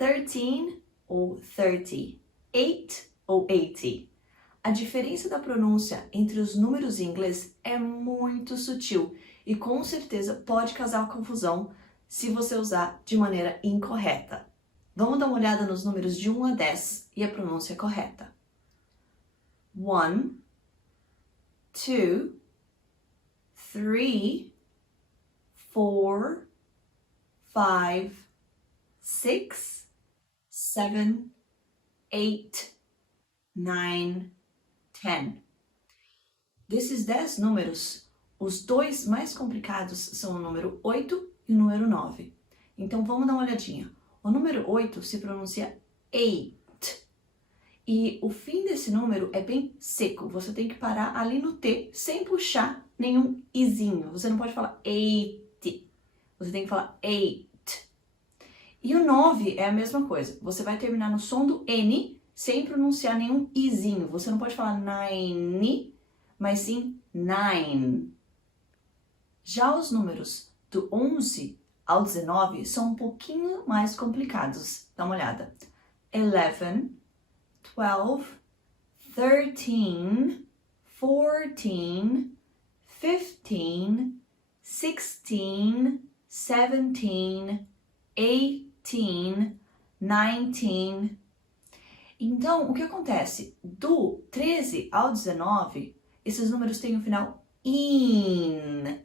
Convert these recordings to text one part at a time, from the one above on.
13 ou 30, 8 ou 80. A diferença da pronúncia entre os números em inglês é muito sutil e com certeza pode causar confusão se você usar de maneira incorreta. Vamos dar uma olhada nos números de 1 a 10 e a pronúncia correta. 1, 2, 3, 4, 5, 6, 7, 8, 9, 10. Desses 10 números, os dois mais complicados são o número 8 e o número 9. Então vamos dar uma olhadinha. O número 8 se pronuncia 8. E o fim desse número é bem seco. Você tem que parar ali no T sem puxar nenhum izinho. Você não pode falar 8. Você tem que falar 8. E o 9 é a mesma coisa. Você vai terminar no som do N sem pronunciar nenhum izinho. Você não pode falar 9, mas sim 9. Já os números do 11 ao 19 são um pouquinho mais complicados. Dá uma olhada. 11, 12, 13, 14, 15, 16, 17, 18, 19. Então, o que acontece? Do 13 ao 19, esses números têm o final in.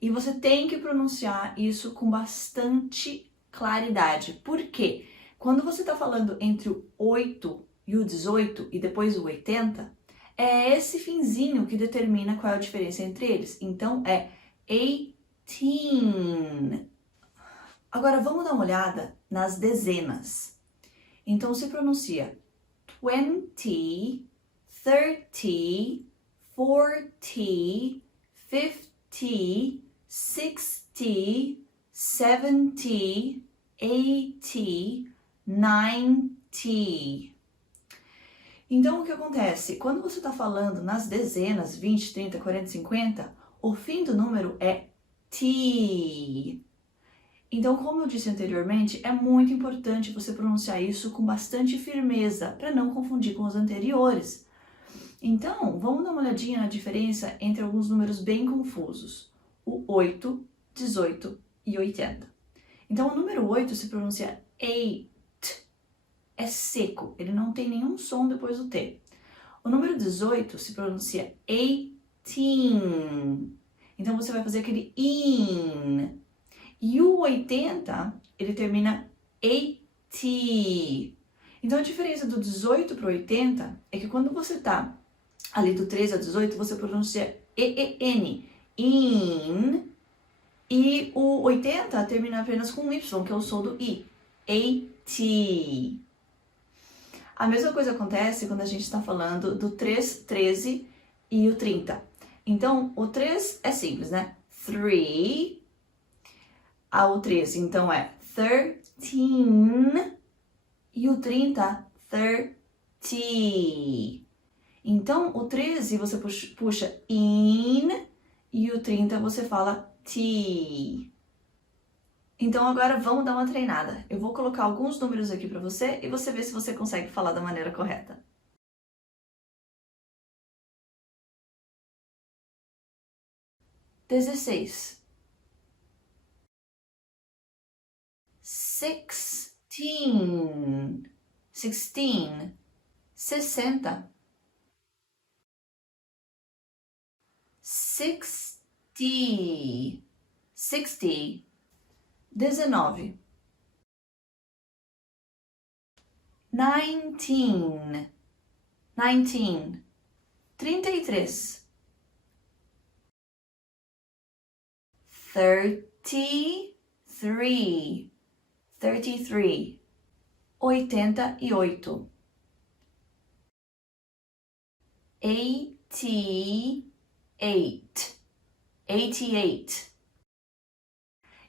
E você tem que pronunciar isso com bastante claridade. Por quê? Quando você está falando entre o 8 e o 18 e depois o 80, é esse finzinho que determina qual é a diferença entre eles. Então, é 18. Agora, vamos dar uma olhada nas dezenas. Então, se pronuncia 20, 30, 40, 50, 60, 70, 80, 90. Então, o que acontece? Quando você está falando nas dezenas, 20, 30, 40, 50, o fim do número é T. Então, como eu disse anteriormente, é muito importante você pronunciar isso com bastante firmeza, para não confundir com os anteriores. Então, vamos dar uma olhadinha na diferença entre alguns números bem confusos. O 8, 18 e 80. Então, o número 8 se pronuncia 8. É seco, ele não tem nenhum som depois do T. O número 18 se pronuncia 18. Então, você vai fazer aquele in. E o 80, ele termina 80. Então, a diferença do 18 para o 80 é que quando você está ali do 13 ao 18, você pronuncia E-E-N, in, e o 80 termina apenas com Y, que é o som do I, 80. A mesma coisa acontece quando a gente está falando do 3, 13 e o 30. Então, o 3 é simples, né? 3, o 13, então é 13, e o 30, 30. Então, o 13 você puxa in e o 30 você fala T. Então, agora vamos dar uma treinada. Eu vou colocar alguns números aqui para você e você vê se você consegue falar da maneira correta. 16. 16. 16. 60. 60. 60. 19. 19. 19. 33. 33. 33. 88. 88. 88.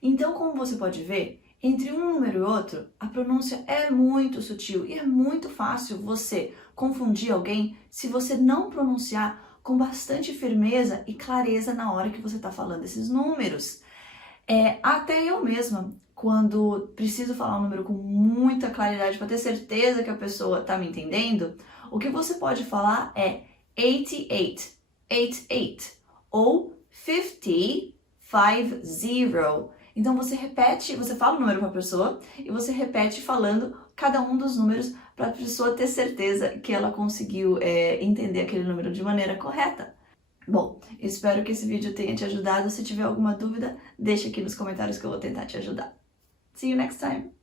Então, como você pode ver, entre um número e outro, a pronúncia é muito sutil e é muito fácil você confundir alguém se você não pronunciar com bastante firmeza e clareza na hora que você está falando esses números. Até eu mesma, quando preciso falar um número com muita claridade para ter certeza que a pessoa está me entendendo, o que você pode falar é 88, 88 ou 50, 50. Então você repete, você fala o número para a pessoa e você repete falando cada um dos números para a pessoa ter certeza que ela conseguiu entender aquele número de maneira correta. Bom, espero que esse vídeo tenha te ajudado. Se tiver alguma dúvida, deixa aqui nos comentários que eu vou tentar te ajudar. See you next time!